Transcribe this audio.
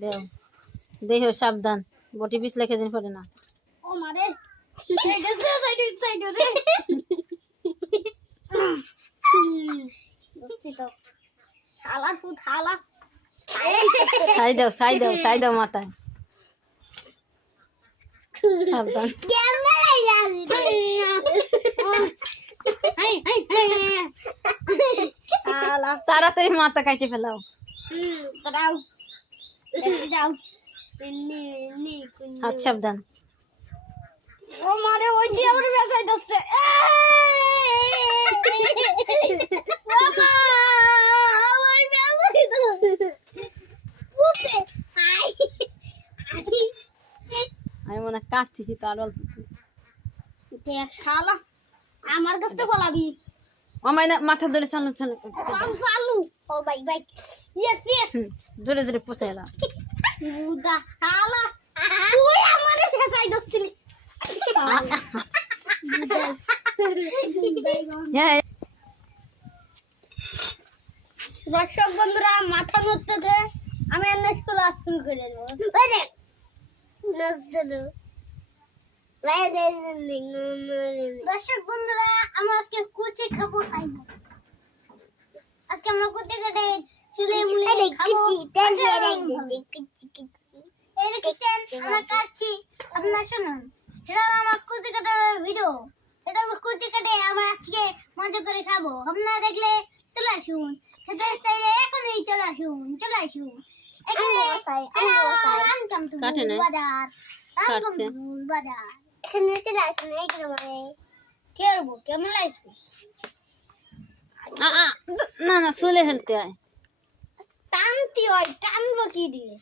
দেও দেহ সাবধান বটি পিছ লেখে যেন পড়ে না ও মারে সাইড রে বসছি তো হালা ফুট হালা ছাই দাও মাথায় সাবধান তাড়াতাড়ি মাথা কাটে ফেলাও হাত সাবধান ও মারে ওই দিয়ে আমার বেসাই দছে আমি মনে কাটতেছি তার অল্প দেখ শালা আমার কাছে বলাবি আমায় না মাথা ধরে চালু চালু চালু ও ভাই ভাই ইয়েস ইয়েস জোরে জোরে পোছাইলা মুদা শালা তুই আমারে বেসাই দছিলি হ্যাঁ দর্শক বন্ধুরা মাথা নড়তেছে আমি এনে ক্লাস শুরু করে দেবো দর্শক বন্ধুরা আমরা আজকে কুচি খাবো খাইবো আজকে আমরা কুচি কেটে চুলে মুলে খাবো এই দেখছেন আমরা কাটছি আপনারা শুনুন এটা আমার কুচি কাটার ভিডিও এটা কুচি কেটে আমরা আজকে মজা করে খাবো আপনারা দেখলে চলে আসুন খেতে এখনই চলে আসুন কাটে না কাটছে বাজার এখানে চলে আসুন এই গ্রামে কেরবো কেমন লাগছে না না চলে ফেলতে হয় টানতি হয় টানবো কি দিয়ে